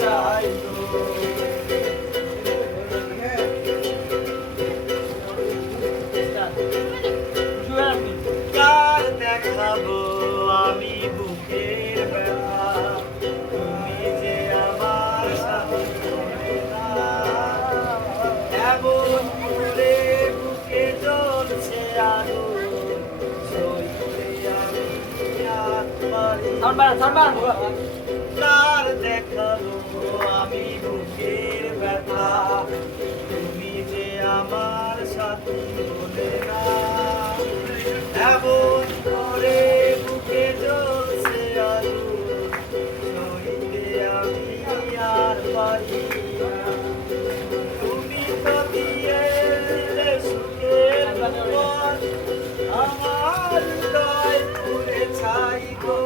চাই গো। কার দেখাবো আমি বুকের ব্যথা, তুমি যে আমার সাথে ছিলে না। এমন করে বুকে জ্বলছে আগুন, সইতে আমি আর পারি না। কার দেখাবো আমি বুকের ব্যথা, তুমি যে আমার সাথী বলে না। এমন করে বুকে জ্বলছে আগুন, সইতে আমি আর পারি না। তুমি তো দিয়েছিলে সুখের জীবন, আমার হৃদয় পুড়ে ছাই গো।